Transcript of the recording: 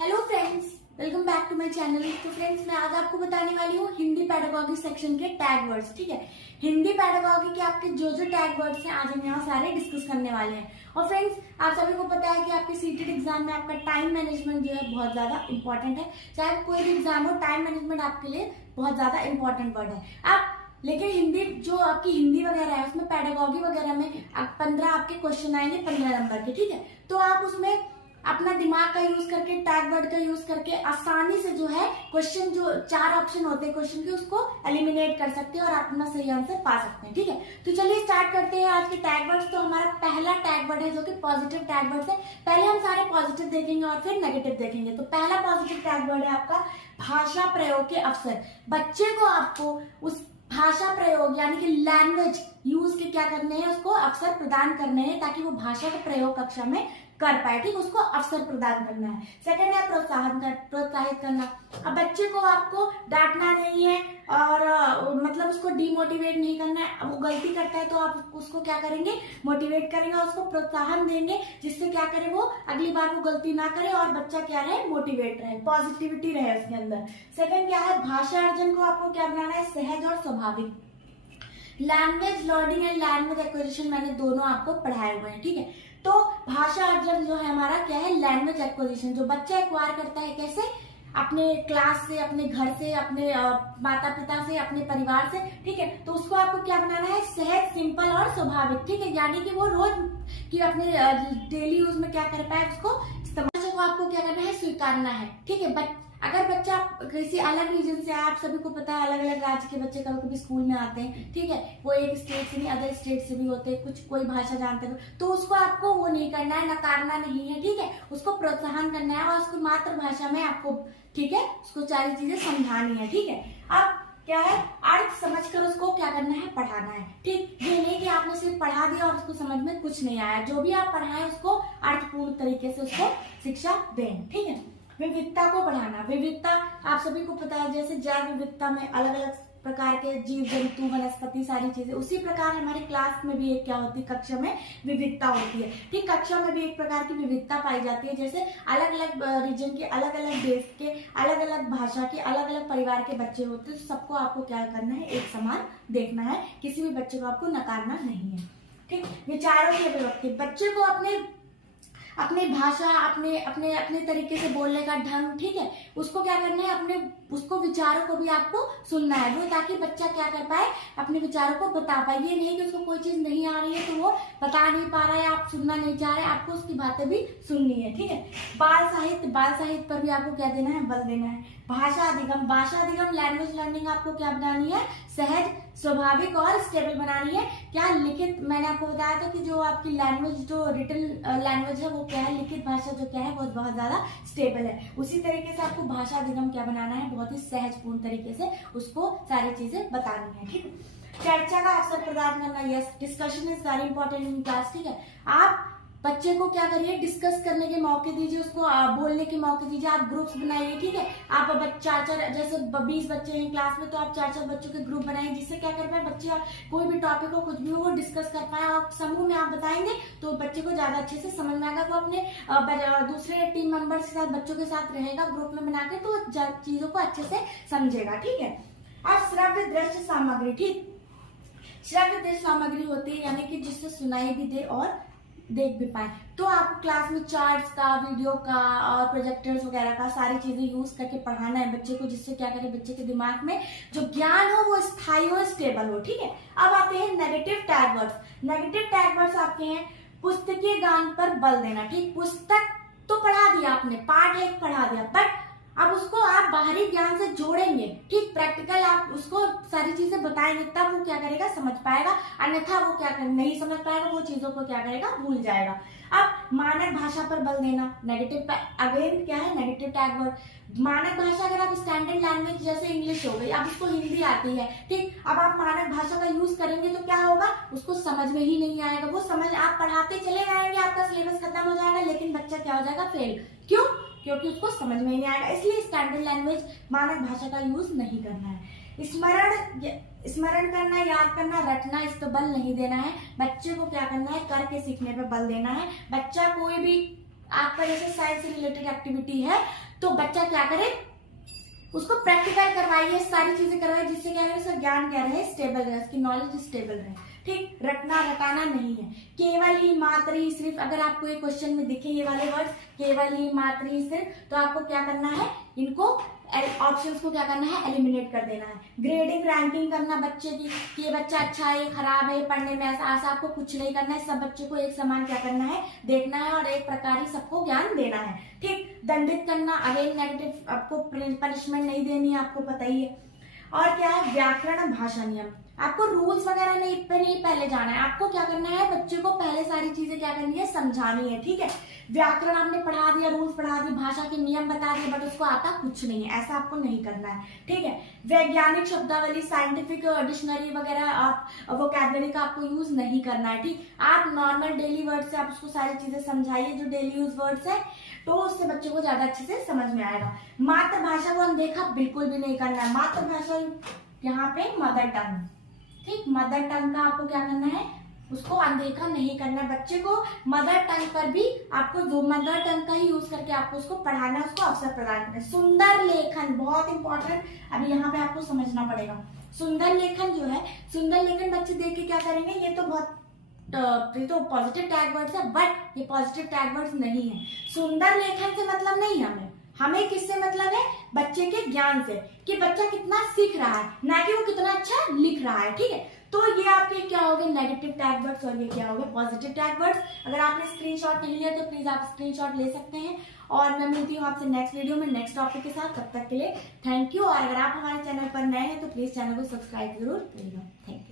Hello friends, welcome back to my channel. तो friends, मैं आज आपको बताने वाली हूँ हिंदी पैडागॉजी सेक्शन के टैग वर्ड्स। ठीक है, हिंदी पैडागॉजी के आपके जो जो टैग वर्ड्स हैं आज हम यहाँ सारे डिस्कस करने वाले हैं। और फ्रेंड्स, आप सभी को पता है कि आपके सीटेड एग्जाम में आपका टाइम मैनेजमेंट जो है बहुत ज्यादा इंपॉर्टेंट है। चाहे कोई भी एग्जाम हो, टाइम मैनेजमेंट आपके लिए बहुत ज्यादा इंपॉर्टेंट वर्ड है। आप लेकिन हिंदी जो आपकी हिंदी वगैरह है उसमें पैडागॉजी वगैरह में 15 आपके क्वेश्चन आएंगे 15 नंबर के। ठीक है, तो आप उसमें अपना दिमाग का यूज करके, टैग वर्ड का यूज करके आसानी से जो है क्वेश्चन, जो 4 ऑप्शन होते हैं क्वेश्चन के, उसको एलिमिनेट कर सकते हैं और आप अपना सही आंसर पा सकते हैं। ठीक है, तो चलिए स्टार्ट करते हैं आज के टैग वर्ड्स। तो हमारा पहला टैग वर्ड है जो कि पॉजिटिव टैग वर्ड है। पहले हम सारे पॉजिटिव देखेंगे और फिर नेगेटिव देखेंगे। तो पहला पॉजिटिव टैग वर्ड है आपका भाषा प्रयोग के अवसर। बच्चे को आपको उस भाषा प्रयोग यानी कि लैंग्वेज यूज के क्या करने हैं, उसको अवसर प्रदान करने हैं ताकि वो भाषा का प्रयोग कक्षा में कर पाए। ठीक, उसको अवसर प्रदान करना है। सेकंड है प्रोत्साहित करना। अब बच्चे को आपको डांटना नहीं है और मतलब उसको डिमोटिवेट नहीं करना है। अब वो गलती करता है तो आप उसको क्या करेंगे, मोटिवेट करेंगे, उसको प्रोत्साहन देंगे जिससे क्या करे, वो अगली बार वो गलती ना करे और बच्चा क्या रहे, मोटिवेट रहे, पॉजिटिविटी रहे उसके अंदर। सेकंड क्या है, भाषा अर्जन को आपको क्या बनाना है, सहज और स्वाभाविक। Language learning and language acquisition मैंने दोनों आपको पढ़ाए हुए हैं। ठीक है, तो भाषा अर्जन जो है हमारा क्या है, लैंग्वेज एक्विजिशन, जो बच्चा एक्वायर करता है कैसे, अपने क्लास से, अपने घर से, अपने माता पिता से, अपने परिवार से। ठीक है, तो उसको आपको क्या बनाना है, सहज, सिंपल और स्वाभाविक। ठीक है, यानी कि वो रोज की अपने डेली यूज में क्या कर पाए, उसको इस्तेमाल को आपको क्या करना है, स्वीकारना है। ठीक है, अगर बच्चा किसी अलग रीजन से, आप सभी को पता है अलग अलग राज्य के बच्चे कभी कभी स्कूल में आते हैं। ठीक है, वो एक स्टेट से नहीं अदर स्टेट से भी होते हैं, कुछ कोई भाषा जानते हैं, तो उसको आपको वो नहीं करना है, नकारना नहीं है। ठीक है, उसको प्रोत्साहन करना है और उसको मातृभाषा में आपको, ठीक है, उसको सारी चीजें समझानी है। ठीक है, अब क्या है, अर्थ समझकर उसको क्या करना है, पढ़ाना है। ठीक, ये नहीं कि आपने सिर्फ पढ़ा दिया और उसको समझ में कुछ नहीं आया। जो भी आप पढ़ाएं उसको अर्थपूर्ण तरीके से उसको शिक्षा दें। ठीक है, विविधता को बढ़ाना। विविधता आप सभी को पता है, जैसे जैव विविधता में अलग अलग प्रकार के जीव जंतु, वनस्पति, सारी चीजें, उसी प्रकार हमारे क्लास में भी एक क्या होती है, कक्षा में विविधता होती है। ठीक, कक्षा में भी एक प्रकार की विविधता पाई जाती है। जैसे अलग अलग रीजन के, अलग अलग देश के, अलग अलग भाषा के, अलग अलग परिवार के बच्चे होते हैं, तो सबको आपको क्या करना है, एक समान देखना है, किसी भी बच्चे को आपको नकारना नहीं है। ठीक, विचारों की अभिव्यक्ति। बच्चे को अपनी भाषा, अपने तरीके से बोलने का ढंग, ठीक है, उसको क्या करना है, उसको विचारों को भी आपको सुनना है, वो ताकि बच्चा क्या कर पाए, अपने विचारों को बता पाए। ये नहीं कि उसको कोई चीज नहीं आ रही है तो वो बता नहीं पा रहा है, आप सुनना नहीं चाह रहे, आपको उसकी बातें भी सुननी है। ठीक है, बाल साहित्य पर भी आपको क्या देना है, बल देना है। भाषा अधिगम लैंग्वेज लर्निंग आपको क्या बनानी है, सहज, स्वाभाविक और स्टेबल बनानी है। क्या लिखित, मैंने आपको बताया था कि जो आपकी लैंग्वेज, जो रिटन लैंग्वेज है वो क्या है, लिखित भाषा जो क्या है वो बहुत ज्यादा स्टेबल है। उसी तरीके से आपको भाषा अधिगम क्या बनाना है, बहुत ही सहजपूर्ण तरीके से उसको सारी चीजें बतानी है। ठीक है, चर्चा का अवसर प्रदान करना। Yes, discussion is very important in class. ठीक है, आप बच्चे को क्या करिए, डिस्कस करने के मौके दीजिए, उसको बोलने के मौके दीजिए। आप ग्रुप्स बनाइए। ठीक है, आप चार जैसे 20 बच्चे हैं क्लास में, तो आप 4 बच्चों के ग्रुप बनाइए, जिससे क्या कर पाए बच्चे, कोई भी टॉपिक हो, कुछ भी हो, वो डिस्कस कर पाए। और समूह में आप बताएंगे तो बच्चे को ज्यादा अच्छे से समझ में आएगा। वो अपने दूसरे टीम मेंबर्स के साथ, बच्चों के साथ रहेगा ग्रुप में बना के, तो चीजों को अच्छे से समझेगा। ठीक है, अब श्रव्य दृश्य सामग्री। ठीक, श्रव्य दृश्य सामग्री होती है यानी कि जिससे सुनाई भी दे और देख भी पाए। तो आपको क्लास में चार्ट्स का, वीडियो का और प्रोजेक्टर्स वगैरह का सारी चीजें यूज करके पढ़ाना है बच्चे को, जिससे क्या करे, बच्चे के दिमाग में जो ज्ञान हो वो स्थायी और स्टेबल हो। ठीक है, अब आते हैं negative tag words. Negative tag words आपके हैं, पुस्तकीय ज्ञान पर बल देना। ठीक, पुस्तक तो पढ़ा दिया आपने, पाठ 1 पढ़ा दिया, बट अब उसको आप बाहरी ज्ञान से जोड़ेंगे। ठीक, प्रैक्टिकल आप उसको सारी चीजें बताएंगे, तब वो क्या करेगा, समझ पाएगा, अन्यथा वो क्या नहीं समझ पाएगा, वो चीजों को क्या करेगा, भूल जाएगा। अब मानक भाषा पर बल देना। नेगेटिव, अगेन क्या है, नेगेटिव टैग वर्ड। मानक भाषा, अगर आप स्टैंडर्ड लैंग्वेज जैसे इंग्लिश हो गई, अब उसको हिंदी आती है, ठीक, अब आप मानक भाषा का यूज करेंगे तो क्या होगा, उसको समझ में ही नहीं आएगा। वो समझ, आप पढ़ाते चले जाएंगे, आपका सिलेबस खत्म हो जाएगा, लेकिन बच्चा क्या हो जाएगा, फेल। क्यों? क्योंकि उसको समझ में नहीं आएगा। इसलिए स्टैंडर्ड लैंग्वेज, मानक भाषा का यूज नहीं करना है। स्मरण करना, याद करना, रटना, इस पर बल नहीं देना है। बच्चे को क्या करना है, करके सीखने पे बल देना है। बच्चा कोई भी आपका जैसे साइंस से रिलेटेड एक्टिविटी है तो बच्चा क्या करे, उसको प्रैक्टिकल करवाइए, सारी चीजें करवाइए, जिससे क्या है उसका ज्ञान क्या रहे, स्टेबल रहे, उसकी नॉलेज स्टेबल रहे। ठीक, रटना रटाना नहीं है, केवल ही मात्र ही सिर्फ। अगर आपको एक क्वेश्चन में दिखे ये वाले वर्ड्स केवल ही मात्र ही सिर्फ, तो आपको क्या करना है, इनको ऑप्शंस को क्या करना है, एलिमिनेट कर देना है। ग्रेडिंग रैंकिंग करना बच्चे की कि ये बच्चा अच्छा है, खराब है, पढ़ने में ऐसा आपको कुछ नहीं करना है। सब बच्चे को एक समान क्या करना है, देखना है और एक प्रकार ही सबको ज्ञान देना है। ठीक, दंडित करना, अगेन नेगेटिव, आपको पनिशमेंट नहीं देनी है, आपको पता ही है। और क्या है, व्याकरण भाषा नियम, आपको रूल्स वगैरह नहीं पहले जाना है, आपको क्या करना है, बच्चे को पहले सारी चीजें क्या करनी है, समझानी है। ठीक है, व्याकरण आपने पढ़ा दिया, रूल्स पढ़ा दिए, भाषा के नियम बता दिए, बट उसको आता कुछ नहीं है, ऐसा आपको नहीं करना है। ठीक है, वैज्ञानिक शब्दावली, साइंटिफिक डिक्शनरी वगैरह आप वोकैबुलरी का आपको यूज नहीं करना है। ठीक, आप नॉर्मल डेली वर्ड से आप उसको सारी चीजें समझाइए जो डेली यूज वर्ड्स है, तो उससे बच्चे को ज्यादा अच्छे से समझ में आएगा। मातृभाषा को अनदेखा बिल्कुल भी नहीं करना है। मातृभाषा यहाँ पे मदर टंग, ठीक, मदर टंग का आपको क्या करना है, उसको अनदेखा नहीं करना है। बच्चे को मदर टंग पर भी आपको जो मदर टंग का ही यूज करके आपको उसको पढ़ाना है, उसको अवसर प्रदान करना है। सुंदर लेखन बहुत इंपॉर्टेंट, अभी यहाँ पे आपको समझना पड़ेगा। सुंदर लेखन जो है, सुंदर लेखन बच्चे देख के क्या करेंगे, ये तो बहुत तो पॉजिटिव टैग वर्ड्स है, बट ये पॉजिटिव टैग वर्ड्स नहीं है। सुंदर लेखन से मतलब नहीं हमें किससे मतलब है, बच्चे के ज्ञान से, कि बच्चा कितना सीख रहा है, ना कि वो कितना अच्छा लिख रहा है। ठीक है, तो ये आपके क्या हो गए नेगेटिव टैग वर्ड्स और ये क्या हो गए पॉजिटिव टैग वर्ड्स। अगर आपने स्क्रीनशॉट नहीं लिया तो प्लीज आप स्क्रीनशॉट ले सकते हैं। और मैं मिलती हूँ आपसे नेक्स्ट वीडियो में नेक्स्ट टॉपिक के साथ, तब तक के लिए थैंक यू। और अगर आप हमारे चैनल पर नए हैं तो प्लीज चैनल को सब्सक्राइब जरूर करिएगा। Thank you.